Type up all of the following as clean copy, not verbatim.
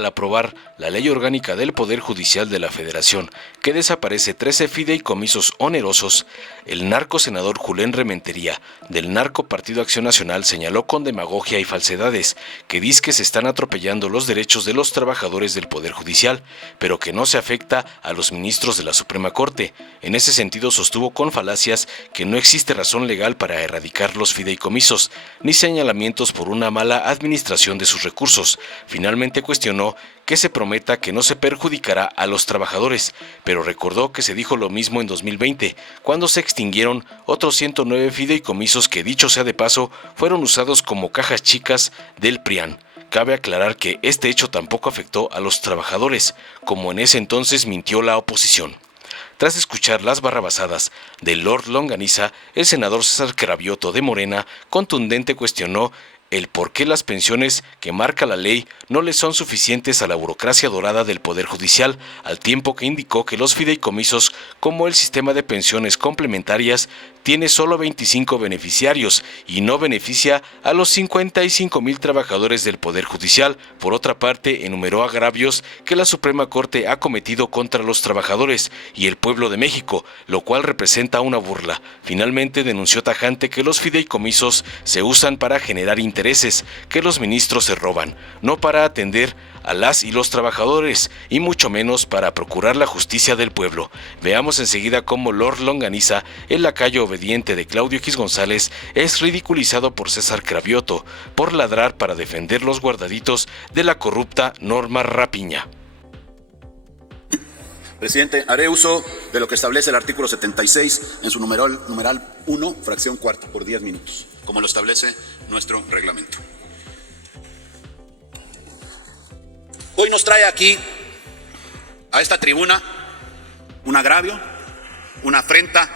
al aprobar la Ley Orgánica del Poder Judicial de la Federación, que desaparece 13 fideicomisos onerosos, el narcosenador Julen Rementería, del Narco Partido Acción Nacional, señaló con demagogia y falsedades que dizque se están atropellando los derechos de los trabajadores del Poder Judicial, pero que no se afecta a los ministros de la Suprema Corte. En ese sentido, sostuvo con falacias que no existe razón legal para erradicar los fideicomisos, ni señalamientos por una mala administración de sus recursos. Finalmente cuestionó que se prometa que no se perjudicará a los trabajadores, pero recordó que se dijo lo mismo en 2020, cuando se extinguieron otros 109 fideicomisos que, dicho sea de paso, fueron usados como cajas chicas del PRIAN. Cabe aclarar que este hecho tampoco afectó a los trabajadores, como en ese entonces mintió la oposición. Tras escuchar las barrabasadas del Lord Longaniza, el senador César Cravioto de Morena contundente cuestionó el por qué las pensiones que marca la ley no le son suficientes a la burocracia dorada del Poder Judicial, al tiempo que indicó que los fideicomisos, como el sistema de pensiones complementarias, tiene solo 25 beneficiarios y no beneficia a los 55,000 trabajadores del Poder Judicial. Por otra parte, enumeró agravios que la Suprema Corte ha cometido contra los trabajadores y el pueblo de México, lo cual representa una burla. Finalmente denunció tajante que los fideicomisos se usan para generar intereses, que los ministros se roban, no para atender a las y los trabajadores, y mucho menos para procurar la justicia del pueblo. Veamos enseguida cómo Lord Longaniza, el lacayo obediente de Claudio X González, es ridiculizado por César Cravioto por ladrar para defender los guardaditos de la corrupta Norma Rapiña. Presidente, haré uso de lo que establece el artículo 76 en su numeral 1, fracción cuarta, por 10 minutos, como lo establece nuestro reglamento. Hoy nos trae aquí, a esta tribuna, un agravio, una afrenta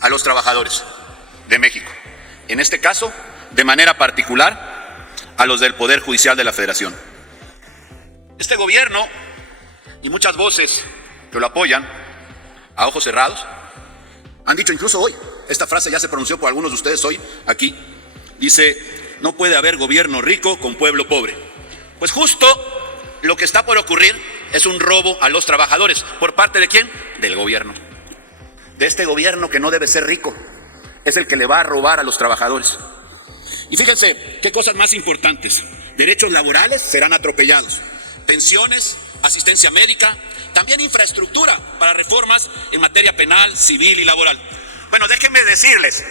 a los trabajadores de México. En este caso, de manera particular, a los del Poder Judicial de la Federación. Este gobierno y muchas voces que lo apoyan, a ojos cerrados, han dicho incluso hoy, esta frase ya se pronunció por algunos de ustedes hoy aquí, dice, no puede haber gobierno rico con pueblo pobre. Pues justo lo que está por ocurrir es un robo a los trabajadores. ¿Por parte de quién? Del gobierno. De este gobierno que no debe ser rico, es el que le va a robar a los trabajadores. Y fíjense, qué cosas más importantes. Derechos laborales serán atropellados. Pensiones, asistencia médica, también infraestructura para reformas en materia penal, civil y laboral. Bueno, déjenme decirles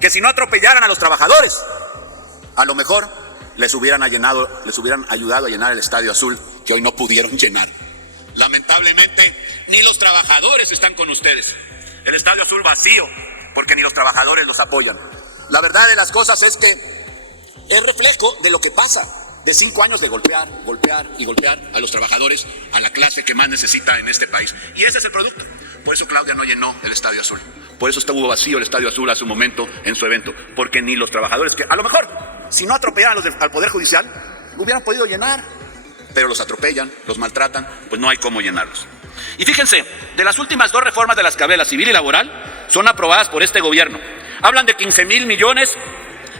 que si no atropellaran a los trabajadores, a lo mejor les hubieran ayudado a llenar el Estadio Azul, que hoy no pudieron llenar. Lamentablemente, ni los trabajadores están con ustedes. El Estadio Azul vacío, porque ni los trabajadores los apoyan. La verdad de las cosas es que es reflejo de lo que pasa, de 5 años de golpear a los trabajadores, a la clase que más necesita en este país. Y ese es el producto. Por eso Claudia no llenó el Estadio Azul. Por eso estuvo vacío el Estadio Azul hace un momento en su evento. Porque ni los trabajadores, que a lo mejor, si no atropellaran al Poder Judicial, hubieran podido llenar. Pero los atropellan, los maltratan, pues no hay cómo llenarlos. Y fíjense, de las últimas 2 reformas de las que hablé, la civil y laboral, son aprobadas por este gobierno. Hablan de 15,000 millones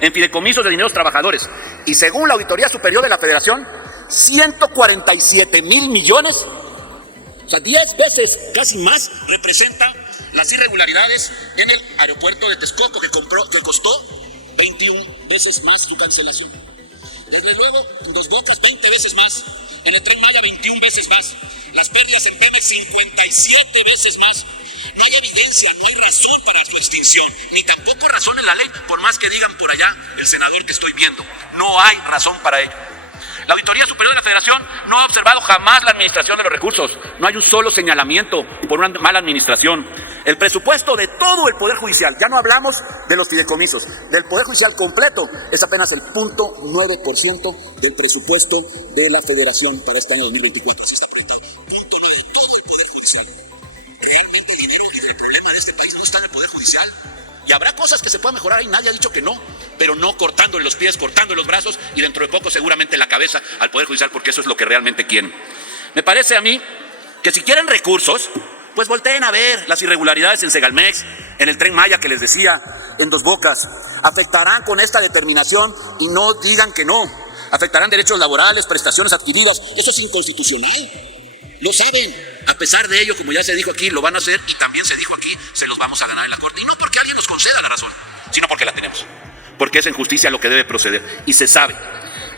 en fideicomisos de dineros trabajadores. Y según la Auditoría Superior de la Federación, 147,000 millones, o sea, 10 veces, casi más, representa las irregularidades en el aeropuerto de Texcoco, que costó 21 veces más su cancelación. Desde luego, en Dos Bocas, 20 veces más. En el Tren Maya, 21 veces más. Las pérdidas en Pemex, 57 veces más. No hay evidencia, no hay razón para su extinción, ni tampoco razón en la ley, por más que digan por allá el senador que estoy viendo. No hay razón para ello. La Auditoría Superior de la Federación no ha observado jamás la administración de los recursos. No hay un solo señalamiento por una mala administración. El presupuesto de todo el Poder Judicial, ya no hablamos de los fideicomisos, del Poder Judicial completo, es apenas el 0.9% del presupuesto de la Federación para este año 2024. Así está proyectado. 0.9% de todo el Poder Judicial. Realmente el dinero y el problema de este país no está en el Poder Judicial. Y habrá cosas que se puedan mejorar y nadie ha dicho que no, pero no cortándole los pies, cortándole los brazos y dentro de poco seguramente la cabeza al Poder Judicial, porque eso es lo que realmente quieren. Me parece a mí que si quieren recursos, pues volteen a ver las irregularidades en Segalmex, en el Tren Maya que les decía, en Dos Bocas. Afectarán con esta determinación y no digan que no. afectarán derechos laborales, prestaciones adquiridas. Eso es inconstitucional. Lo saben. A pesar de ello, como ya se dijo aquí, lo van a hacer, y también se dijo aquí, se los vamos a ganar en la Corte. Y no porque alguien nos conceda la razón, sino porque la tenemos. Porque es en justicia lo que debe proceder. Y se sabe.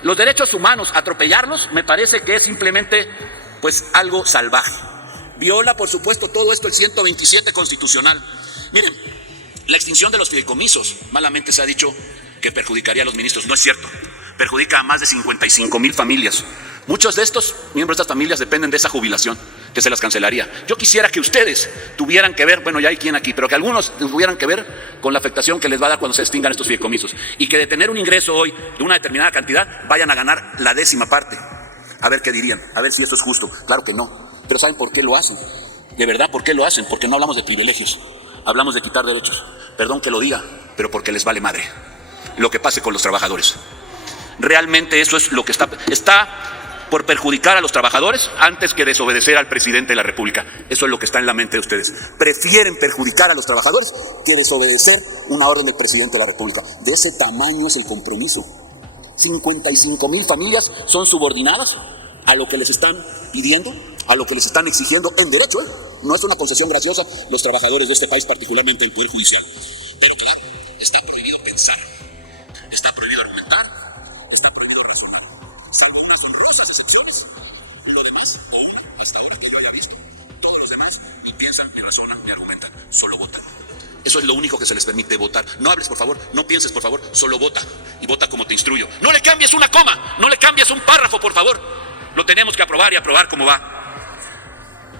Los derechos humanos, atropellarlos, me parece que es simplemente, pues, algo salvaje. Viola, por supuesto, todo esto el 127 constitucional. Miren, la extinción de los fideicomisos, malamente se ha dicho que perjudicaría a los ministros. No es cierto. Perjudica a más de 55,000 familias. Muchos de estos miembros de estas familias dependen de esa jubilación, que se las cancelaría. Yo quisiera que ustedes tuvieran que ver, bueno, ya hay quien aquí, pero que algunos tuvieran que ver con la afectación que les va a dar cuando se extingan estos fideicomisos. Y que de tener un ingreso hoy de una determinada cantidad, vayan a ganar la 10ª parte. A ver qué dirían, a ver si esto es justo. Claro que no. Pero ¿saben por qué lo hacen? De verdad, ¿por qué lo hacen? Porque no hablamos de privilegios, hablamos de quitar derechos. Perdón que lo diga, pero porque les vale madre lo que pase con los trabajadores. Realmente eso es lo que está por perjudicar a los trabajadores antes que desobedecer al presidente de la República. Eso es lo que está en la mente de ustedes. Prefieren perjudicar a los trabajadores que desobedecer una orden del presidente de la República. De ese tamaño es el compromiso. 55,000 familias son subordinadas a lo que les están pidiendo, a lo que les están exigiendo en derecho, ¿eh? No es una concesión graciosa los trabajadores de este país, particularmente el Poder Judicial. Pero claro, está prohibido pensar, está prohibido argumentar, está prohibido razonar. Salvo unas dolorosas excepciones. Lo demás, hasta ahora que yo haya visto, todos los demás ni piensan, ni razonan, ni argumentan, solo votan. Eso es lo único que se les permite, votar. No hables, por favor, no pienses, por favor, solo vota. Y vota como te instruyo. No le cambies una coma, no le cambies un párrafo, por favor. Lo tenemos que aprobar y aprobar como va.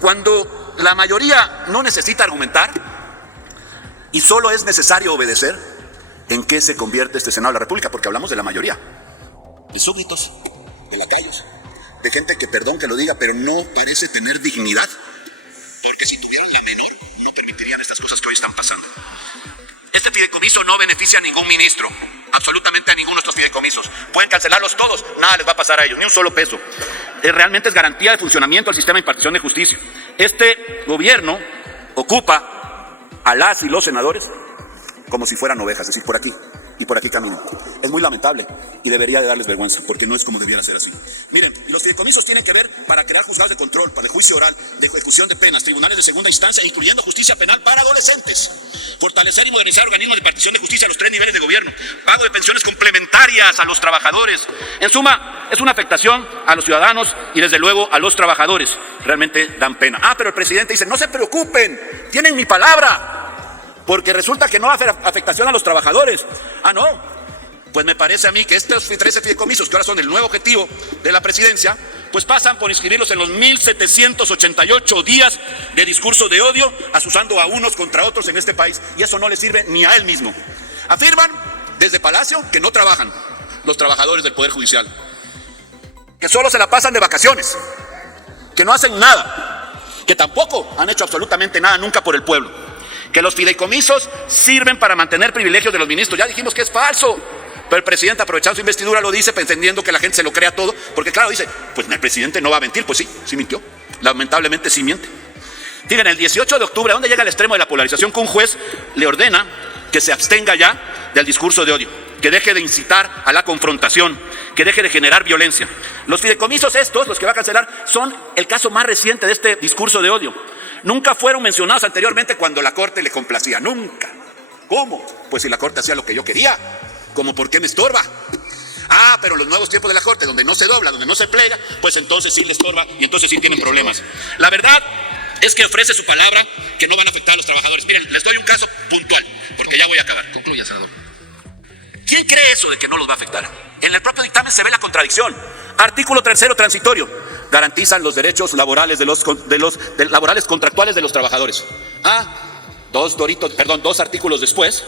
Cuando la mayoría no necesita argumentar y solo es necesario obedecer, ¿en qué se convierte este Senado de la República? Porque hablamos de la mayoría. De súbditos, de lacayos, de gente que, perdón que lo diga, pero no parece tener dignidad. Porque si tuvieran la menor, no permitirían estas cosas que hoy están pasando. Este fideicomiso no beneficia a ningún ministro, absolutamente a ninguno de estos fideicomisos. Pueden cancelarlos todos, nada les va a pasar a ellos, ni un solo peso. Realmente es garantía de funcionamiento del sistema de impartición de justicia. Este gobierno ocupa a las y los senadores como si fueran ovejas, es decir, por aquí y por aquí caminan. Es muy lamentable y debería de darles vergüenza, porque no es como debiera ser así. Miren, los fideicomisos tienen que ver para crear juzgados de control, para el juicio oral, de ejecución de penas, tribunales de segunda instancia, incluyendo justicia penal para adolescentes, fortalecer y modernizar organismos de impartición de justicia a los 3 niveles de gobierno, pago de pensiones complementarias a los trabajadores. En suma, es una afectación a los ciudadanos y desde luego a los trabajadores. Realmente dan pena. Pero el presidente dice, no se preocupen, tienen mi palabra. Porque resulta que no va a hacer afectación a los trabajadores. No. Pues me parece a mí que estos 13 fideicomisos, que ahora son el nuevo objetivo de la presidencia, pues pasan por inscribirlos en los 1,788 días de discurso de odio, asusando a unos contra otros en este país. Y eso no le sirve ni a él mismo. Afirman desde Palacio que no trabajan los trabajadores del Poder Judicial, que solo se la pasan de vacaciones, que no hacen nada, que tampoco han hecho absolutamente nada nunca por el pueblo. Que los fideicomisos sirven para mantener privilegios de los ministros. Ya dijimos que es falso, pero el presidente, aprovechando su investidura, lo dice pretendiendo que la gente se lo crea todo, porque claro, dice, pues el presidente no va a mentir. Pues sí mintió, lamentablemente sí miente. Digan, el 18 de octubre, ¿a dónde llega el extremo de la polarización? Que un juez le ordena que se abstenga ya del discurso de odio, que deje de incitar a la confrontación, que deje de generar violencia. Los fideicomisos estos, los que va a cancelar, son el caso más reciente de este discurso de odio. Nunca fueron mencionados anteriormente cuando la Corte le complacía, nunca. ¿Cómo? Pues si la Corte hacía lo que yo quería, ¿cómo por qué me estorba? Pero los nuevos tiempos de la Corte, donde no se dobla, donde no se plega, pues entonces sí le estorba y entonces sí tienen problemas. La verdad es que ofrece su palabra que no van a afectar a los trabajadores. Miren, les doy un caso puntual, porque ya voy a acabar. Concluya, senador. ¿Quién cree eso de que no los va a afectar? En el propio dictamen se ve la contradicción. Artículo 3º transitorio. Garantizan los derechos laborales laborales contractuales de los trabajadores. Dos artículos después,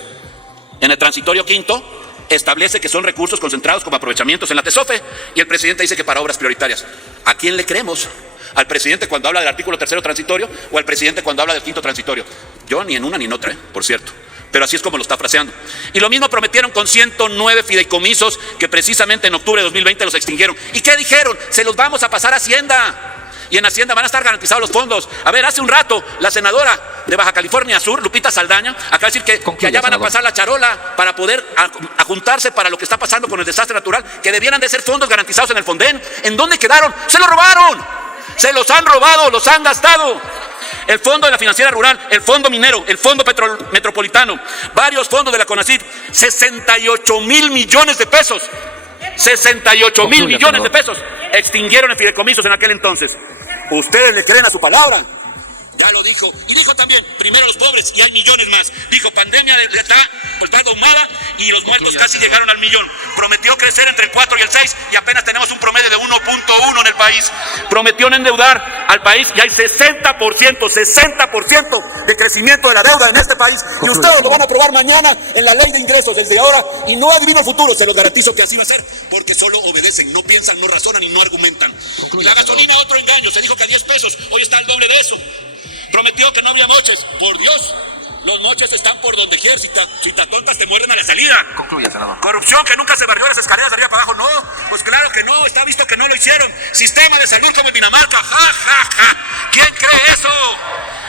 en el transitorio quinto, establece que son recursos concentrados como aprovechamientos en la TESOFE, y el presidente dice que para obras prioritarias. ¿A quién le creemos? ¿Al presidente cuando habla del artículo 3º transitorio o al presidente cuando habla del quinto transitorio? Yo ni en una ni en otra, por cierto. Pero así es como lo está fraseando. Y lo mismo prometieron con 109 fideicomisos que precisamente en octubre de 2020 los extinguieron. ¿Y qué dijeron? Se los vamos a pasar a Hacienda. Y en Hacienda van a estar garantizados los fondos. A ver, hace un rato la senadora de Baja California Sur, Lupita Saldaña, acaba de decir que allá van a pasar la charola para poder juntarse para lo que está pasando con el desastre natural, que debieran de ser fondos garantizados en el Fonden. ¿En dónde quedaron? ¡Se los robaron! ¡Se los han robado! ¡Los han gastado! El fondo de la financiera rural, el fondo minero, el fondo metropolitano, varios fondos de la CONACYT, 68,000 millones de pesos. 68,000 millones de pesos extinguieron en fideicomisos en aquel entonces. ¿Ustedes le creen a su palabra? Ya lo dijo. Y dijo también, primero los pobres, y hay millones más. Dijo, pandemia está pues va ahumada y los muertos casi llegaron al millón. Prometió crecer entre el 4 y el 6 y apenas tenemos un promedio de 1.1 en el país. Prometió no endeudar al país y hay 60% de crecimiento de la deuda en este país. Y ustedes lo van a aprobar mañana en la ley de ingresos desde ahora y no adivino el futuro, se los garantizo que así va a ser, porque solo obedecen, no piensan, no razonan y no argumentan. La gasolina, otro engaño, se dijo que a 10 pesos, hoy está al doble de eso. Prometió que no habría moches. Por Dios, los moches están por donde quieras. Si te tontas te mueren a la salida. Concluya, senador. Corrupción que nunca se barrió las escaleras de arriba para abajo. No, pues claro que no. Está visto que no lo hicieron. Sistema de salud como en Dinamarca. Ja, ja, ja. ¿Quién cree eso?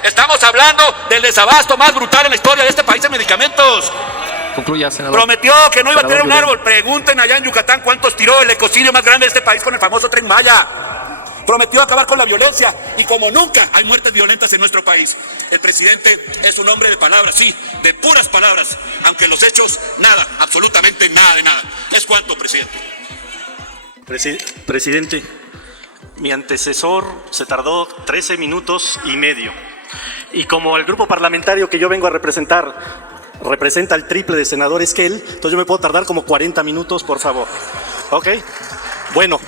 Estamos hablando del desabasto más brutal en la historia de este país de medicamentos. Concluya, senador. Prometió que no iba a tener un árbol. Pregunten allá en Yucatán cuántos tiró el ecocidio más grande de este país con el famoso Tren Maya. Prometió acabar con la violencia y como nunca hay muertes violentas en nuestro país. El presidente es un hombre de palabras, sí, de puras palabras, aunque los hechos nada, absolutamente nada de nada. ¿Es cuánto, presidente? Presidente, mi antecesor se tardó 13 minutos y medio. Y como el grupo parlamentario que yo vengo a representar representa el triple de senadores que él, entonces yo me puedo tardar como 40 minutos, por favor. ¿Ok? Bueno.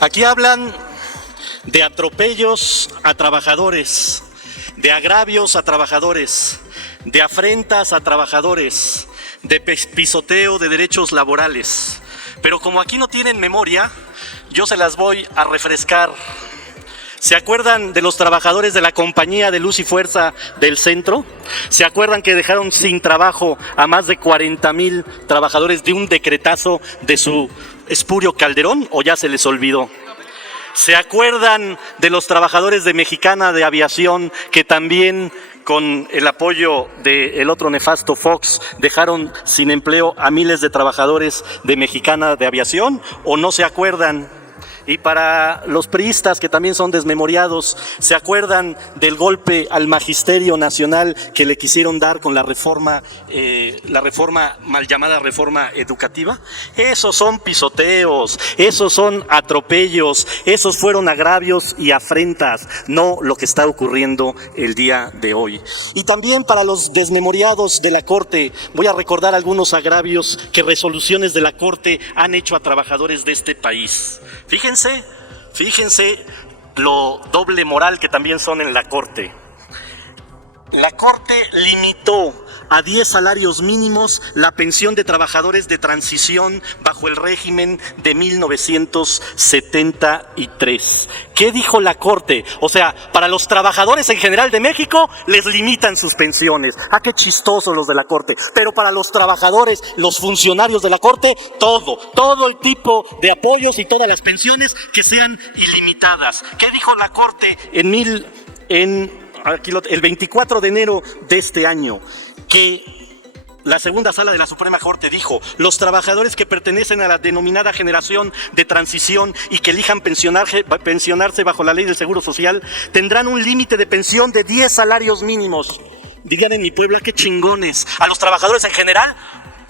Aquí hablan de atropellos a trabajadores, de agravios a trabajadores, de afrentas a trabajadores, de pisoteo de derechos laborales. Pero como aquí no tienen memoria, yo se las voy a refrescar. ¿Se acuerdan de los trabajadores de la Compañía de Luz y Fuerza del Centro? ¿Se acuerdan que dejaron sin trabajo a más de 40,000 trabajadores de un decretazo de su espurio Calderón, o ya se les olvidó? ¿Se acuerdan de los trabajadores de Mexicana de Aviación que también con el apoyo del otro nefasto Fox dejaron sin empleo a miles de trabajadores de Mexicana de Aviación? ¿O no se acuerdan? Y para los priistas que también son desmemoriados, ¿se acuerdan del golpe al Magisterio Nacional que le quisieron dar con la reforma mal llamada reforma educativa? Esos son pisoteos, esos son atropellos, esos fueron agravios y afrentas, no lo que está ocurriendo el día de hoy. Y también para los desmemoriados de la Corte, voy a recordar algunos agravios que resoluciones de la Corte han hecho a trabajadores de este país. Fíjense lo doble moral que también son en la Corte. La Corte limitó a 10 salarios mínimos la pensión de trabajadores de transición bajo el régimen de 1973. ¿Qué dijo la Corte? O sea, para los trabajadores en general de México les limitan sus pensiones. ¡Ah, qué chistosos los de la Corte! Pero para los trabajadores, los funcionarios de la Corte, todo el tipo de apoyos y todas las pensiones que sean ilimitadas. ¿Qué dijo la Corte el 24 de enero de este año? Que la segunda sala de la Suprema Corte dijo: los trabajadores que pertenecen a la denominada generación de transición y que elijan pensionarse bajo la ley del Seguro Social tendrán un límite de pensión de 10 salarios mínimos. Digan en mi Puebla, qué chingones. A los trabajadores en general,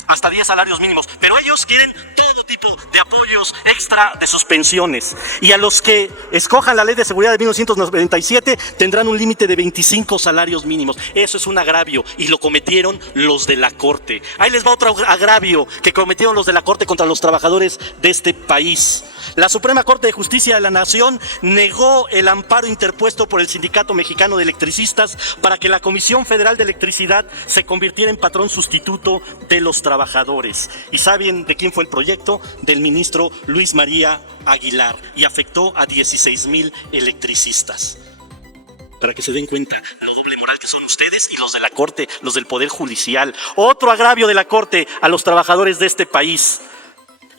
hasta 10 salarios mínimos, pero ellos quieren todo tipo de apoyos extra de sus pensiones. Y a los que escojan la ley de seguridad de 1997 tendrán un límite de 25 salarios mínimos. Eso es un agravio y lo cometieron los de la Corte. Ahí les va otro agravio que cometieron los de la Corte contra los trabajadores de este país. La Suprema Corte de Justicia de la Nación negó el amparo interpuesto por el Sindicato Mexicano de Electricistas para que la Comisión Federal de Electricidad se convirtiera en patrón sustituto de los trabajadores. ¿Y saben de quién fue el proyecto? Del ministro Luis María Aguilar, y afectó a 16,000 electricistas. Para que se den cuenta la doble moral que son ustedes y los de la Corte, los del Poder Judicial. Otro agravio de la Corte a los trabajadores de este país: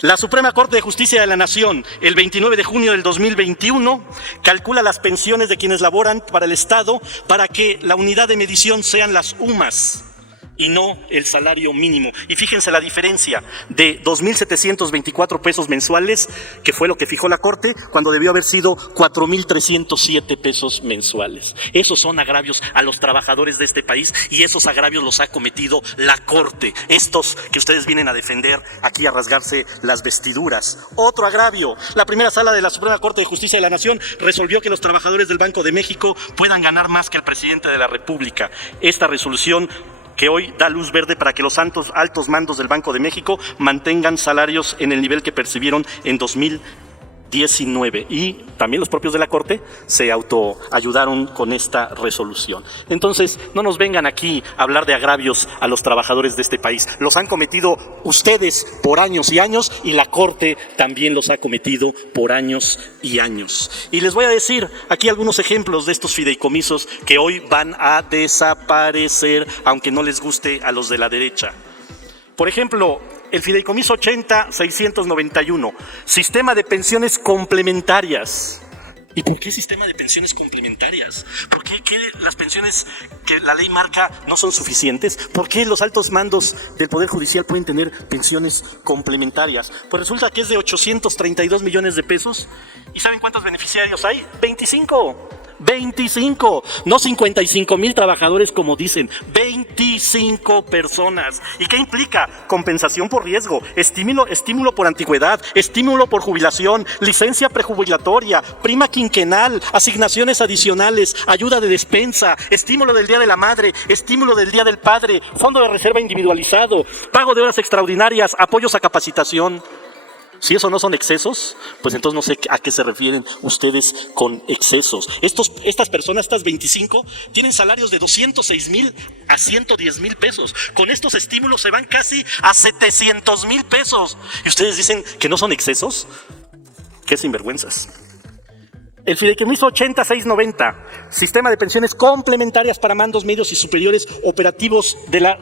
La Suprema Corte de Justicia de la Nación, el 29 de junio del 2021, calcula las pensiones de quienes laboran para el Estado para que la unidad de medición sean las UMAS y no el salario mínimo. Y fíjense la diferencia de 2.724 pesos mensuales, que fue lo que fijó la Corte, cuando debió haber sido 4.307 pesos mensuales. Esos son agravios a los trabajadores de este país y esos agravios los ha cometido la Corte. Estos que ustedes vienen a defender aquí a rasgarse las vestiduras. Otro agravio. La primera sala de la Suprema Corte de Justicia de la Nación resolvió que los trabajadores del Banco de México puedan ganar más que el presidente de la República. Esta resolución que hoy da luz verde para que los altos mandos del Banco de México mantengan salarios en el nivel que percibieron en 2019. Y también los propios de la Corte se autoayudaron con esta resolución. Entonces, no nos vengan aquí a hablar de agravios a los trabajadores de este país. Los han cometido ustedes por años y años y la Corte también los ha cometido por años y años. Y les voy a decir aquí algunos ejemplos de estos fideicomisos que hoy van a desaparecer, aunque no les guste a los de la derecha. Por ejemplo, el fideicomiso 80-691, sistema de pensiones complementarias. ¿Y por qué sistema de pensiones complementarias? ¿Por qué las pensiones que la ley marca no son suficientes? ¿Por qué los altos mandos del Poder Judicial pueden tener pensiones complementarias? Pues resulta que es de 832 millones de pesos. ¿Y saben cuántos beneficiarios hay? 25, no 55,000 trabajadores como dicen, 25 personas. ¿Y qué implica? Compensación por riesgo, estímulo por antigüedad, estímulo por jubilación, licencia prejubilatoria, prima quinquenal, asignaciones adicionales, ayuda de despensa, estímulo del Día de la Madre, estímulo del Día del Padre, fondo de reserva individualizado, pago de horas extraordinarias, apoyos a capacitación. Si eso no son excesos, pues entonces no sé a qué se refieren ustedes con excesos. Estas personas, estas 25, tienen salarios de 206,000 a 110,000 pesos. Con estos estímulos se van casi a 700,000 pesos. ¿Y ustedes dicen que no son excesos? ¡Qué sinvergüenzas! El fideicomiso 80-690, sistema de pensiones complementarias para mandos medios y superiores operativos de la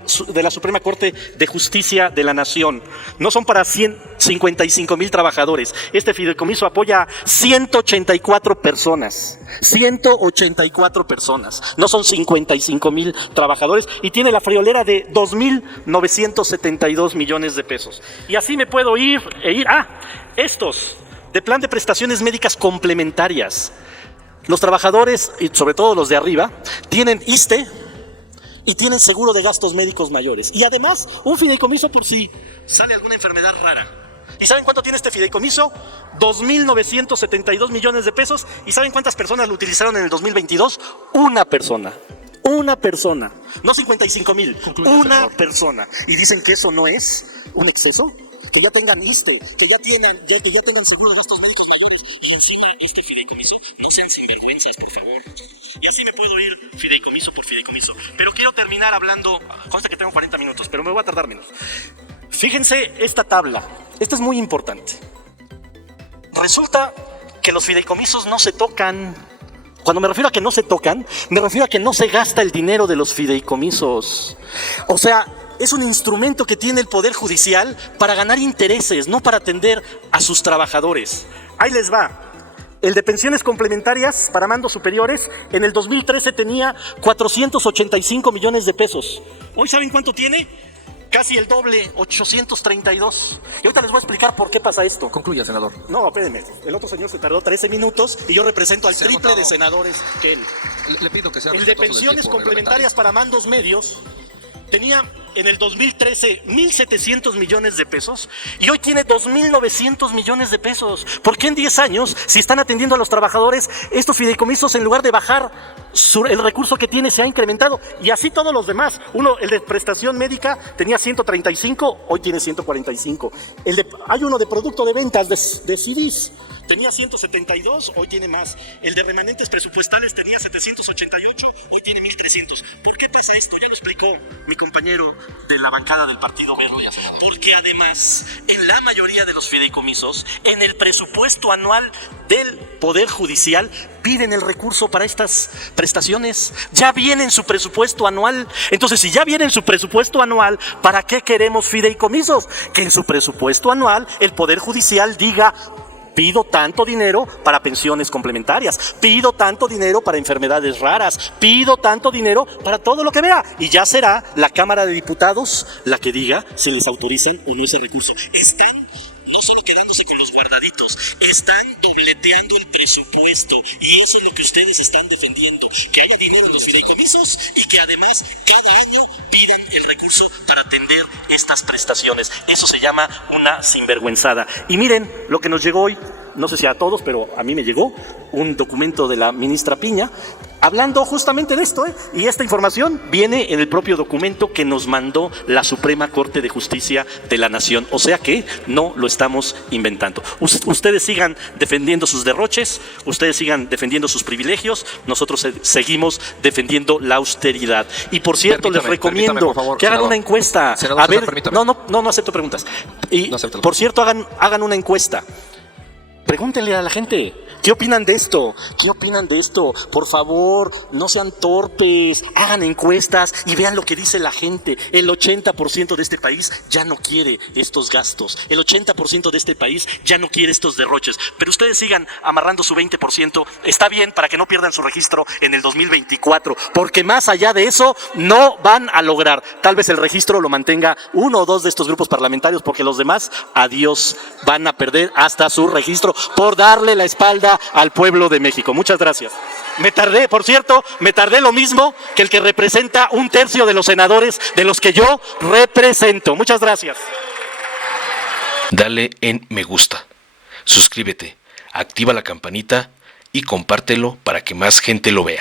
Suprema Corte de Justicia de la Nación. No son para 155,000 trabajadores. Este fideicomiso apoya a 184 personas. 184 personas. No son 55,000 trabajadores y tiene la friolera de 2.972 millones de pesos. Y así me puedo ir estos de plan de prestaciones médicas complementarias. Los trabajadores, y sobre todo los de arriba, tienen ISSSTE y tienen seguro de gastos médicos mayores. Y además, un fideicomiso por si sale alguna enfermedad rara. ¿Y saben cuánto tiene este fideicomiso? 2.972 millones de pesos. ¿Y saben cuántas personas lo utilizaron en el 2022? Una persona. No 55,000. Una persona. ¿Y dicen que eso no es un exceso? Que ya tengan ISSSTE, que ya tengan seguro de gastos médicos mayores y encima este fideicomiso. No sean sinvergüenzas, por favor. Y así me puedo ir fideicomiso por fideicomiso. Pero quiero terminar hablando, consta que tengo 40 minutos, pero me voy a tardar menos. Fíjense esta tabla, esta es muy importante. Resulta que los fideicomisos no se tocan. Cuando me refiero a que no se tocan, me refiero a que no se gasta el dinero de los fideicomisos. O sea, es un instrumento que tiene el Poder Judicial para ganar intereses, no para atender a sus trabajadores. Ahí les va. El de pensiones complementarias para mandos superiores, en el 2013 tenía 485 millones de pesos. ¿Hoy saben cuánto tiene? Casi el doble, 832. Y ahorita les voy a explicar por qué pasa esto. Concluya, senador. No, espérenme. El otro señor se tardó 13 minutos y yo represento al triple de senadores que él. Le pido que sea el de pensiones complementarias para mandos medios tenía en el 2013 1.700 millones de pesos y hoy tiene 2.900 millones de pesos. ¿Por qué en 10 años, si están atendiendo a los trabajadores, estos fideicomisos en lugar de bajar el recurso que tiene se ha incrementado? Y así todos los demás. El de prestación médica tenía 135, hoy tiene 145. Hay uno de producto de ventas de CDs. tenía 172, hoy tiene más. El de remanentes presupuestales tenía 788, hoy tiene 1,300. ¿Por qué pasa esto? Ya lo explicó mi compañero de la bancada del Partido Verde. Porque además, en la mayoría de los fideicomisos, en el presupuesto anual del Poder Judicial, piden el recurso para estas prestaciones. Ya viene en su presupuesto anual. Entonces, si ya viene en su presupuesto anual, ¿para qué queremos fideicomisos? Que en su presupuesto anual el Poder Judicial diga: pido tanto dinero para pensiones complementarias, pido tanto dinero para enfermedades raras, pido tanto dinero para todo lo que vea. Y ya será la Cámara de Diputados la que diga si les autorizan o no ese recurso. Están no solo quedándose con los guardaditos, están dobleteando el presupuesto, y eso es lo que ustedes están defendiendo, que haya dinero en los fideicomisos y que además cada año pidan el recurso para atender estas prestaciones. Eso se llama una sinvergüenzada. Y miren lo que nos llegó hoy, no sé si a todos, pero a mí me llegó un documento de la ministra Piña hablando justamente de esto, y esta información viene en el propio documento que nos mandó la Suprema Corte de Justicia de la Nación. O sea que no lo estamos inventando. Ustedes sigan defendiendo sus derroches, ustedes sigan defendiendo sus privilegios, nosotros seguimos defendiendo la austeridad. Y por cierto, les recomiendo por favor, que hagan una encuesta. Senador, a ver, permítame. no acepto preguntas. Y No acepto. por cierto, hagan una encuesta. Pregúntenle a la gente, ¿qué opinan de esto? ¿Qué opinan de esto? Por favor, no sean torpes, hagan encuestas y vean lo que dice la gente. El 80% de este país ya no quiere estos gastos. El 80% de este país ya no quiere estos derroches. Pero ustedes sigan amarrando su 20%. Está bien para que no pierdan su registro en el 2024. Porque más allá de eso, no van a lograr. Tal vez el registro lo mantenga uno o dos de estos grupos parlamentarios, porque los demás, adiós, van a perder hasta su registro por darle la espalda al pueblo de México. Muchas gracias. Me tardé lo mismo que el que representa 1/3 de los senadores de los que yo represento. Muchas gracias. Dale en me gusta, suscríbete, activa la campanita y compártelo para que más gente lo vea.